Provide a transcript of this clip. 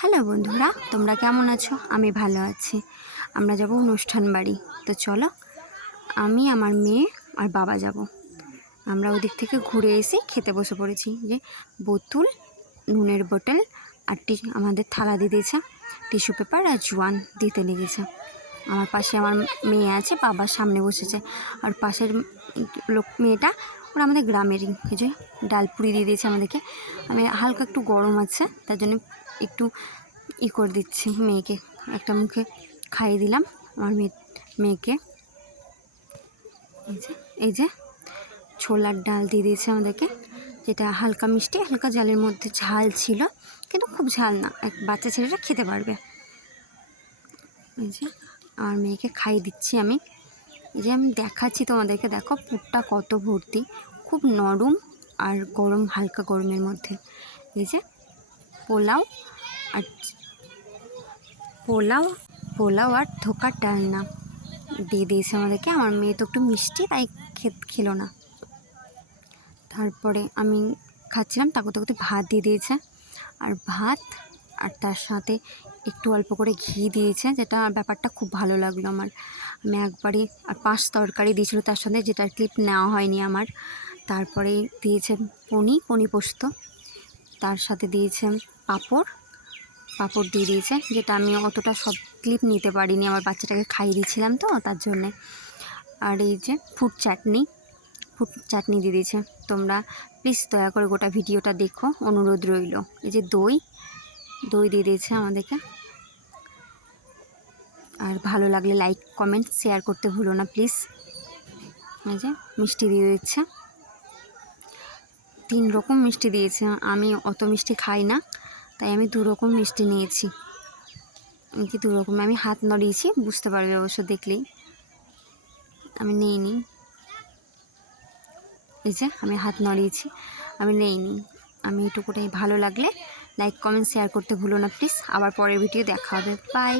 Hello বন্ধুরা, তোমরা কেমন আছো? আমি ভালো আছি। আমরা যাব অনুষ্ঠান বাড়ি। তো চলো, আমি আমার মেয়ে আর বাবা যাব। আমরা ওদিক থেকে ঘুরে এসে খেতে বসে পড়েছি। যে বোতল, নুনের বোতল আর আমাদের থালা দিয়ে দিয়েছে, টিস্যু পেপার আর জোয়ান দিতে লেগেছে। আমার পাশে আমার মেয়ে আছে, বাবার সামনে বসেছে। আর পাশের মেয়েটা ওরা আমাদের গ্রামেরই। এই যে ডাল পুরি দিয়ে দিয়েছে আমাদেরকে। আমি হালকা একটু গরম আছে, তার জন্য একটু করে দিচ্ছি মেয়েকে। একটা মুখে খাইয়ে দিলাম আমার মেয়েকে। এই যে ছোলার ডাল দিয়ে দিয়েছে আমাদেরকে, যেটা হালকা মিষ্টি হালকা ঝালের মধ্যে। ঝাল ছিল কিন্তু খুব ঝাল না, এক বাচ্চা ছেলেটা খেতে পারবে। এই যে আমার মেয়েকে খাইয়ে দিচ্ছি আমি। এই যে আমি দেখাচ্ছি তোমাদেরকে, দেখো পুরটা কত ভর্তি, খুব নরম আর গরম, হালকা গরমের মধ্যে। এই যে পোলাও আর পোলাও আর ধোকার ডালনা দিয়ে দিয়েছে আমাদেরকে। আমার মেয়ে তো একটু মিষ্টি, তাই খেলো না। তারপরে আমি খাচ্ছিলাম, তাকে ভাত দিয়ে দিয়েছে। আর ভাত আর তার সাথে একটু অল্প করে ঘি দিয়েছে, যেটা ব্যাপারটা খুব ভালো লাগলো আমার। আমি একবারই, আর 5 তরকারি দিয়েছিল তার সাথে, যেটার ক্লিপ নেওয়া হয়নি আমার। তারপরে দিয়েছে পনির পোস্ত, তার সাথে দিয়েছে পাঁপড় দিয়ে দিয়েছে, যেটা আমি অতটা সব ক্লিপ নিতে পারিনি, আমার বাচ্চাটাকে খাইয়ে দিয়েছিলাম তো তার জন্যে। আর এই যে ফুড চাটনি দিয়ে দিয়েছে। তোমরা প্লিজ দয়া করে গোটা ভিডিওটা দেখো, অনুরোধ রইল। এই যে দই দিয়ে দিয়েছে আমাদেরকে। আর ভালো লাগলে লাইক কমেন্ট শেয়ার করতে ভুলো না প্লিজ। এই যে মিষ্টি দিয়ে দিচ্ছে, 3 রকম মিষ্টি দিয়েছে। আমি অত মিষ্টি খাই না, তাই আমি 2 রকম মিষ্টি নিয়েছি। কি 2 রকম আমি হাত নড়িয়েছি, বুঝতে পারবে অবশ্য দেখলেই। আমি নেইনি, এই যে আমি হাত নড়িয়েছি, আমি নেইনি। আমি এটুকুটাই। ভালো লাগলে লাইক কমেন্ট শেয়ার করতে ভুলো না প্লিজ। আবার পরের ভিডিও দেখা হবে। বাই।